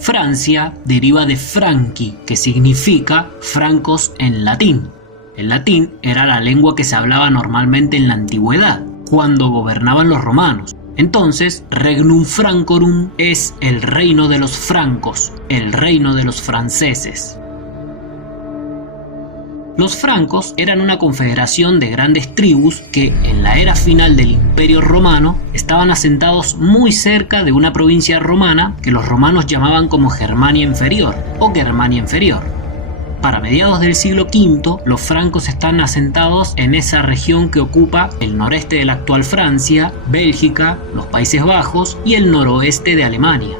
Francia deriva de franqui, que significa francos en latín. El latín era la lengua que se hablaba normalmente en la antigüedad, cuando gobernaban los romanos. Entonces, Regnum Francorum es el reino de los francos, el reino de los franceses. Los francos eran una confederación de grandes tribus que, en la era final del Imperio Romano, estaban asentados muy cerca de una provincia romana que los romanos llamaban como Germania Inferior o Germania Inferior. Para mediados del siglo V, los francos están asentados en esa región que ocupa el noreste de la actual Francia, Bélgica, los Países Bajos y el noroeste de Alemania.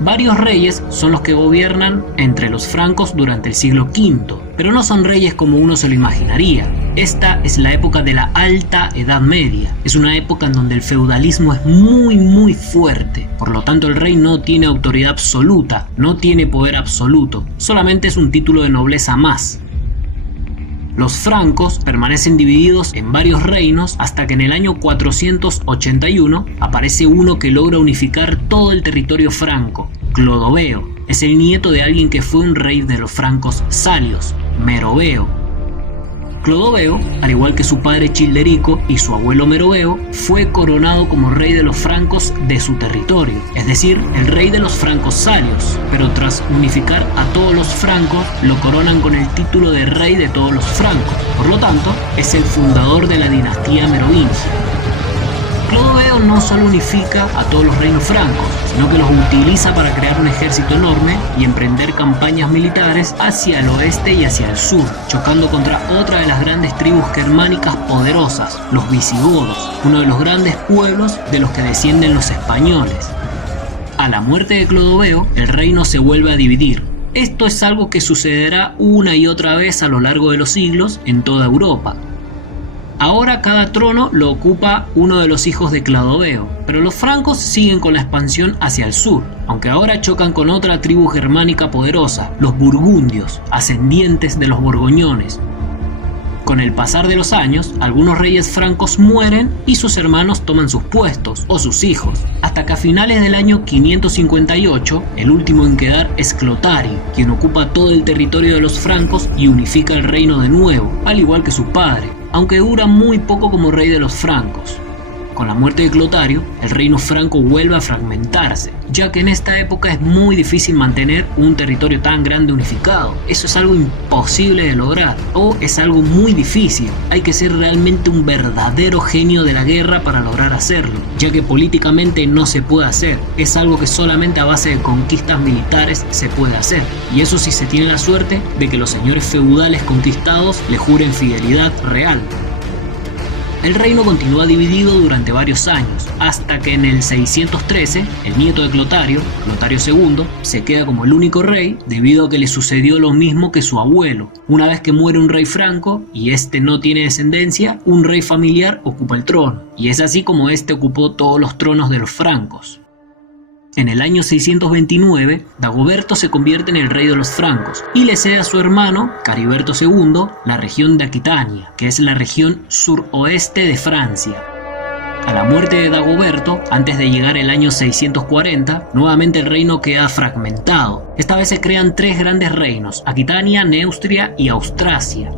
Varios reyes son los que gobiernan entre los francos durante el siglo V, pero no son reyes como uno se lo imaginaría. Esta es la época de la Alta Edad Media. Es una época en donde el feudalismo es muy fuerte. Por lo tanto, el rey no tiene autoridad absoluta, no tiene poder absoluto. Solamente es un título de nobleza más. Los francos permanecen divididos en varios reinos hasta que en el año 481 aparece uno que logra unificar todo el territorio franco, Clodoveo. Es el nieto de alguien que fue un rey de los francos salios, Meroveo. Clodoveo, al igual que su padre Childerico y su abuelo Meroveo, fue coronado como rey de los francos de su territorio, es decir, el rey de los francos salios, pero tras unificar a todos los francos, lo coronan con el título de rey de todos los francos. Por lo tanto, es el fundador de la dinastía merovingia. Clodoveo no solo unifica a todos los reinos francos, sino que los utiliza para crear un ejército enorme y emprender campañas militares hacia el oeste y hacia el sur, chocando contra otra de las grandes tribus germánicas poderosas, los visigodos, uno de los grandes pueblos de los que descienden los españoles. A la muerte de Clodoveo, el reino se vuelve a dividir. Esto es algo que sucederá una y otra vez a lo largo de los siglos en toda Europa. Ahora cada trono lo ocupa uno de los hijos de Clodoveo, pero los francos siguen con la expansión hacia el sur, aunque ahora chocan con otra tribu germánica poderosa, los burgundios, ascendientes de los borgoñones. Con el pasar de los años, algunos reyes francos mueren y sus hermanos toman sus puestos, o sus hijos, hasta que a finales del año 558, el último en quedar es Clotario, quien ocupa todo el territorio de los francos y unifica el reino de nuevo, al igual que su padre, aunque dura muy poco como rey de los francos. Con la muerte de Clotario, el reino franco vuelve a fragmentarse, ya que en esta época es muy difícil mantener un territorio tan grande unificado. Eso es algo imposible de lograr, o es algo muy difícil. Hay que ser realmente un verdadero genio de la guerra para lograr hacerlo, ya que políticamente no se puede hacer. Es algo que solamente a base de conquistas militares se puede hacer, y eso si se tiene la suerte de que los señores feudales conquistados le juren fidelidad real. El reino continúa dividido durante varios años, hasta que en el 613, el nieto de Clotario, Clotario II, se queda como el único rey debido a que le sucedió lo mismo que su abuelo. Una vez que muere un rey franco y este no tiene descendencia, un rey familiar ocupa el trono, y es así como este ocupó todos los tronos de los francos. En el año 629, Dagoberto se convierte en el rey de los francos y le cede a su hermano, Cariberto II, la región de Aquitania, que es la región suroeste de Francia. A la muerte de Dagoberto, antes de llegar el año 640, nuevamente el reino queda fragmentado. Esta vez se crean tres grandes reinos, Aquitania, Neustria y Austrasia.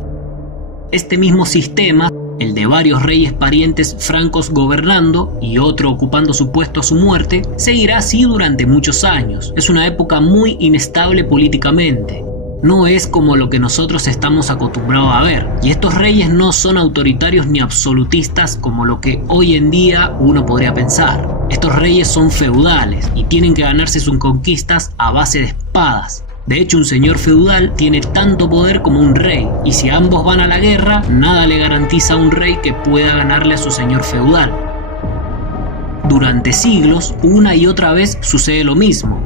Este mismo sistema, el de varios reyes parientes francos gobernando y otro ocupando su puesto a su muerte, seguirá así durante muchos años. Es una época muy inestable políticamente. No es como lo que nosotros estamos acostumbrados a ver. Y estos reyes no son autoritarios ni absolutistas como lo que hoy en día uno podría pensar. Estos reyes son feudales y tienen que ganarse sus conquistas a base de espadas. De hecho, un señor feudal tiene tanto poder como un rey, y si ambos van a la guerra, nada le garantiza a un rey que pueda ganarle a su señor feudal. Durante siglos, una y otra vez sucede lo mismo.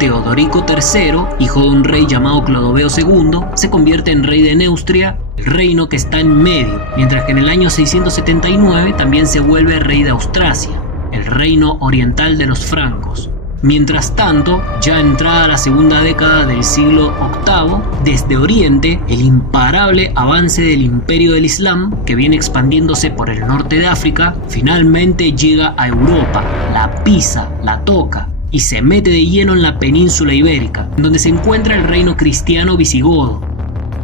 Teodorico III, hijo de un rey llamado Clodoveo II, se convierte en rey de Neustria, el reino que está en medio, mientras que en el año 679 también se vuelve rey de Austrasia, el reino oriental de los francos. Mientras tanto, ya entrada la segunda década del siglo VIII, desde Oriente, el imparable avance del imperio del Islam, que viene expandiéndose por el norte de África, finalmente llega a Europa, la pisa, la toca. y se mete de lleno en la península ibérica, donde se encuentra el reino cristiano visigodo.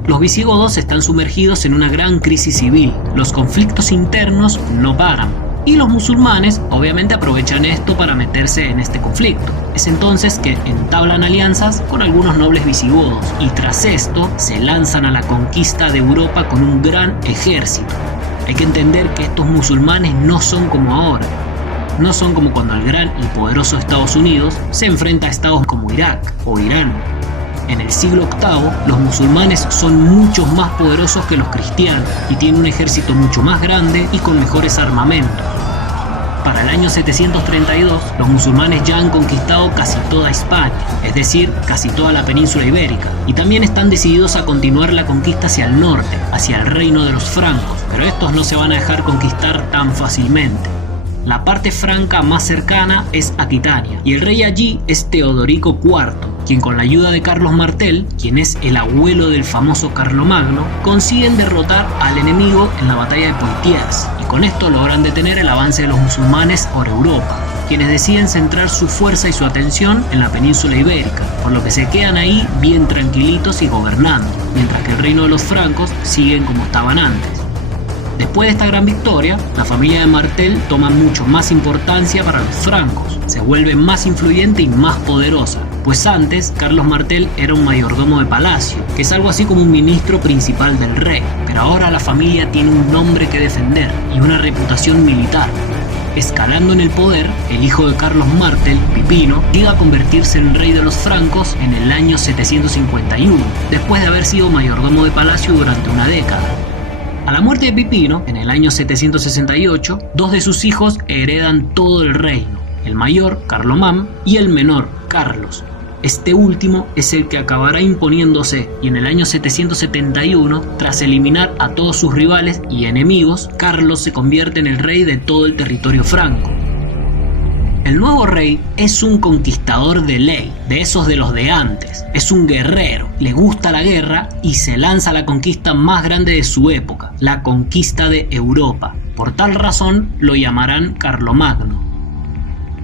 Los visigodos están sumergidos en una gran crisis civil, los conflictos internos no paran, y los musulmanes obviamente aprovechan esto para meterse en este conflicto. Es entonces que entablan alianzas con algunos nobles visigodos, y tras esto se lanzan a la conquista de Europa con un gran ejército. Hay que entender que estos musulmanes no son como ahora. No son como cuando el gran y poderoso Estados Unidos se enfrenta a estados como Irak o Irán. En el siglo VIII, los musulmanes son mucho más poderosos que los cristianos y tienen un ejército mucho más grande y con mejores armamentos. Para el año 732, los musulmanes ya han conquistado casi toda España, es decir, casi toda la península ibérica, y también están decididos a continuar la conquista hacia el norte, hacia el reino de los francos, pero estos no se van a dejar conquistar tan fácilmente. La parte franca más cercana es Aquitania, y el rey allí es Teodorico IV, quien con la ayuda de Carlos Martel, quien es el abuelo del famoso Carlomagno, consiguen derrotar al enemigo en la batalla de Poitiers, y con esto logran detener el avance de los musulmanes por Europa, quienes deciden centrar su fuerza y su atención en la península ibérica, por lo que se quedan ahí bien tranquilitos y gobernando, mientras que el reino de los francos siguen como estaban antes. Después de esta gran victoria, la familia de Martel toma mucho más importancia para los francos, se vuelve más influyente y más poderosa, pues antes Carlos Martel era un mayordomo de palacio, que es algo así como un ministro principal del rey, pero ahora la familia tiene un nombre que defender y una reputación militar. Escalando en el poder, el hijo de Carlos Martel, Pipino, llega a convertirse en rey de los francos en el año 751, después de haber sido mayordomo de palacio durante una década. A la muerte de Pipino, en el año 768, dos de sus hijos heredan todo el reino, el mayor, Carlomán, y el menor, Carlos. Este último es el que acabará imponiéndose, y en el año 771, tras eliminar a todos sus rivales y enemigos, Carlos se convierte en el rey de todo el territorio franco. El nuevo rey es un conquistador de ley, de esos de los de antes. Es un guerrero, le gusta la guerra y se lanza a la conquista más grande de su época, la conquista de Europa. Por tal razón lo llamarán Carlomagno.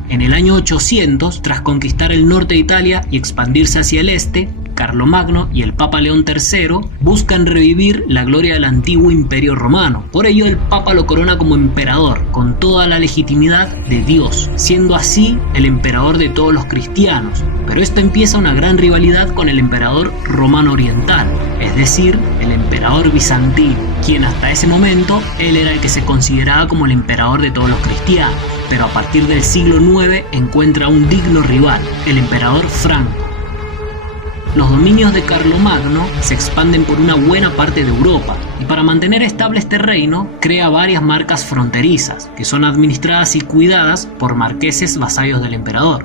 En el año 800, tras conquistar el norte de Italia y expandirse hacia el este, Carlomagno y el Papa León III buscan revivir la gloria del antiguo Imperio Romano. Por ello el Papa lo corona como emperador, con toda la legitimidad de Dios, siendo así el emperador de todos los cristianos. Pero esto empieza una gran rivalidad con el emperador romano oriental, es decir, el emperador bizantino, quien hasta ese momento él era el que se consideraba como el emperador de todos los cristianos. Pero a partir del siglo IX encuentra un digno rival, el emperador Franco. Los dominios de Carlomagno se expanden por una buena parte de Europa, y para mantener estable este reino, crea varias marcas fronterizas, que son administradas y cuidadas por marqueses vasallos del emperador.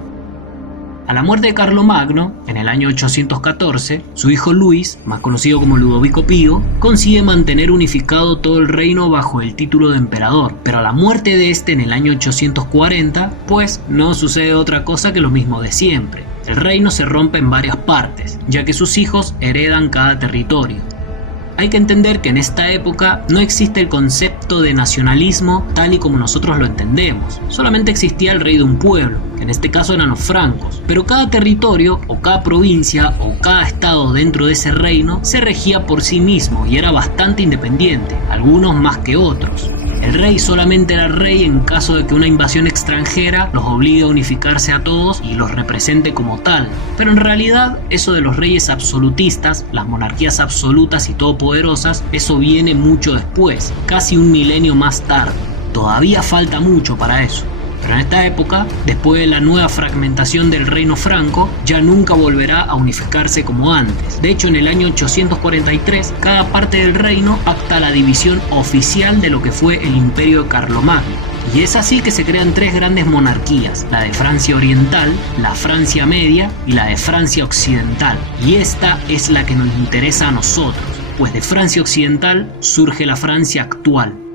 A la muerte de Carlomagno, en el año 814, su hijo Luis, más conocido como Ludovico Pío, consigue mantener unificado todo el reino bajo el título de emperador, pero a la muerte de este en el año 840, pues no sucede otra cosa que lo mismo de siempre. El reino se rompe en varias partes, ya que sus hijos heredan cada territorio. Hay que entender que en esta época no existe el concepto de nacionalismo tal y como nosotros lo entendemos. Solamente existía el rey de un pueblo, que en este caso eran los francos. Pero cada territorio, o cada provincia, o cada estado dentro de ese reino se regía por sí mismo y era bastante independiente, algunos más que otros. El rey solamente era rey en caso de que una invasión extranjera los obligue a unificarse a todos y los represente como tal. Pero en realidad eso de los reyes absolutistas, las monarquías absolutas y todopoderosas, eso viene mucho después, casi un milenio más tarde. Todavía falta mucho para eso. Pero en esta época, después de la nueva fragmentación del reino franco, ya nunca volverá a unificarse como antes. De hecho, en el año 843, cada parte del reino pacta la división oficial de lo que fue el imperio de Carlomagno. Y es así que se crean tres grandes monarquías, la de Francia Oriental, la Francia Media y la de Francia Occidental. Y esta es la que nos interesa a nosotros, pues de Francia Occidental surge la Francia actual.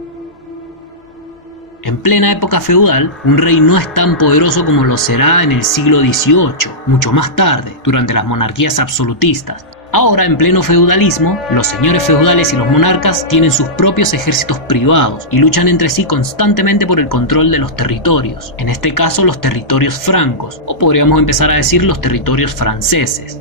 En plena época feudal, un rey no es tan poderoso como lo será en el siglo XVIII, mucho más tarde, durante las monarquías absolutistas. Ahora, en pleno feudalismo, los señores feudales y los monarcas tienen sus propios ejércitos privados y luchan entre sí constantemente por el control de los territorios, en este caso los territorios francos, o podríamos empezar a decir los territorios franceses.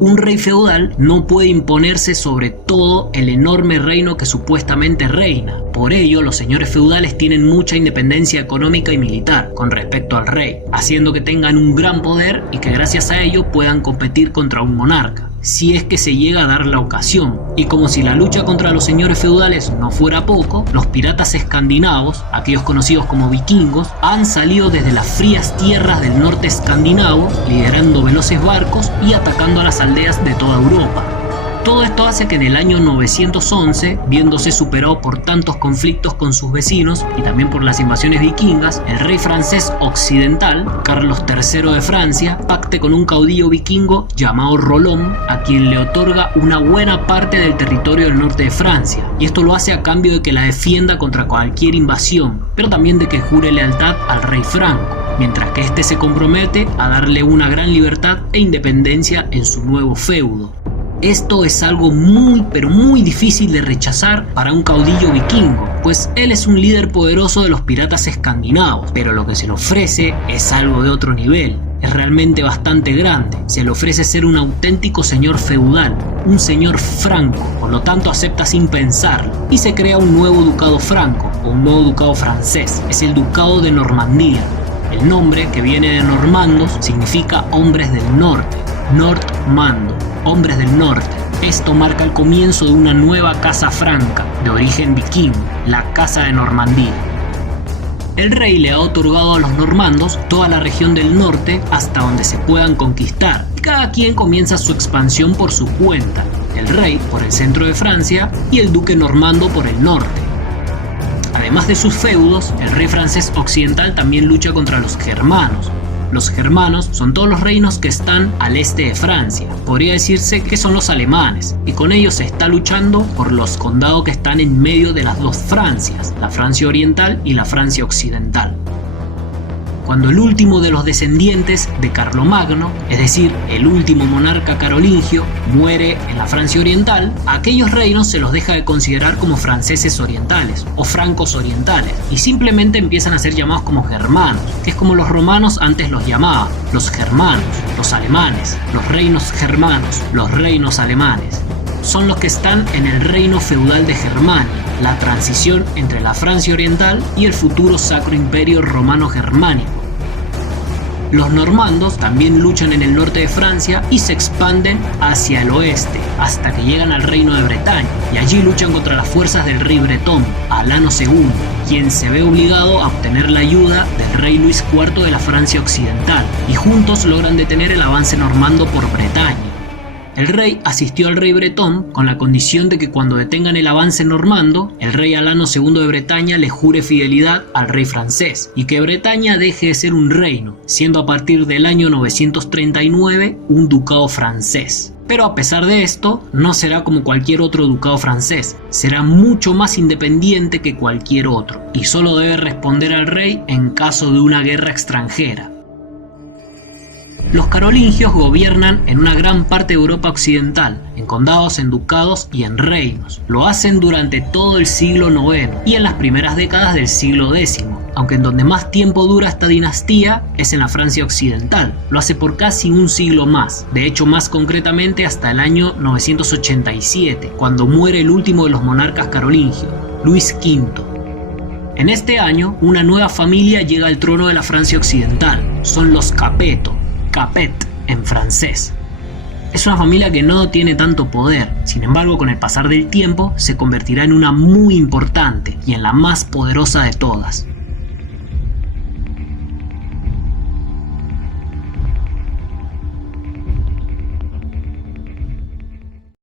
Un rey feudal no puede imponerse sobre todo el enorme reino que supuestamente reina. Por ello, los señores feudales tienen mucha independencia económica y militar con respecto al rey, haciendo que tengan un gran poder y que gracias a ello puedan competir contra un monarca, si es que se llega a dar la ocasión. Y como si la lucha contra los señores feudales no fuera poco, los piratas escandinavos, aquellos conocidos como vikingos, han salido desde las frías tierras del norte escandinavo, liderando veloces barcos y atacando a las aldeas de toda Europa. Todo esto hace que en el año 911, viéndose superado por tantos conflictos con sus vecinos y también por las invasiones vikingas, el rey francés occidental, Carlos III de Francia, pacte con un caudillo vikingo llamado Rolón, a quien le otorga una buena parte del territorio del norte de Francia, y esto lo hace a cambio de que la defienda contra cualquier invasión, pero también de que jure lealtad al rey franco, mientras que este se compromete a darle una gran libertad e independencia en su nuevo feudo. Esto es algo muy pero muy difícil de rechazar para un caudillo vikingo, pues él es un líder poderoso de los piratas escandinavos, pero lo que se le ofrece es algo de otro nivel. Es realmente bastante grande, se le ofrece ser un auténtico señor feudal, un señor franco, por lo tanto acepta sin pensarlo, y se crea un nuevo ducado franco, o un nuevo ducado francés, es el ducado de Normandía. El nombre, que viene de normandos, significa hombres del norte, Nordmando, hombres del norte. Esto marca el comienzo de una nueva casa franca, de origen vikingo, la Casa de Normandía. El rey le ha otorgado a los normandos toda la región del norte hasta donde se puedan conquistar, y cada quien comienza su expansión por su cuenta, el rey por el centro de Francia y el duque normando por el norte. Además de sus feudos, el rey francés occidental también lucha contra los germanos. Los germanos son todos los reinos que están al este de Francia, podría decirse que son los alemanes, y con ellos se está luchando por los condados que están en medio de las dos Francias, la Francia oriental y la Francia occidental. Cuando el último de los descendientes de Carlomagno, es decir, el último monarca carolingio, muere en la Francia oriental, a aquellos reinos se los deja de considerar como franceses orientales o francos orientales y simplemente empiezan a ser llamados como germanos, que es como los romanos antes los llamaban, los germanos, los alemanes, los reinos germanos, los reinos alemanes. Son los que están en el reino feudal de Germania, la transición entre la Francia oriental y el futuro Sacro Imperio Romano Germánico. Los normandos también luchan en el norte de Francia y se expanden hacia el oeste, hasta que llegan al reino de Bretaña, y allí luchan contra las fuerzas del rey bretón, Alano II, quien se ve obligado a obtener la ayuda del rey Luis IV de la Francia occidental, y juntos logran detener el avance normando por Bretaña. El rey asistió al rey bretón con la condición de que cuando detengan el avance normando, el rey Alano II de Bretaña le jure fidelidad al rey francés y que Bretaña deje de ser un reino, siendo a partir del año 939 un ducado francés. Pero a pesar de esto, no será como cualquier otro ducado francés, será mucho más independiente que cualquier otro y solo debe responder al rey en caso de una guerra extranjera. Los carolingios gobiernan en una gran parte de Europa occidental, en condados, en ducados y en reinos. Lo hacen durante todo el siglo IX y en las primeras décadas del siglo X, aunque en donde más tiempo dura esta dinastía es en la Francia occidental. Lo hace por casi un siglo más, de hecho más concretamente hasta el año 987, cuando muere el último de los monarcas carolingios, Luis V. En este año, una nueva familia llega al trono de la Francia occidental, son los Capeto, Capet en francés. Es una familia que no tiene tanto poder, sin embargo con el pasar del tiempo se convertirá en una muy importante y en la más poderosa de todas.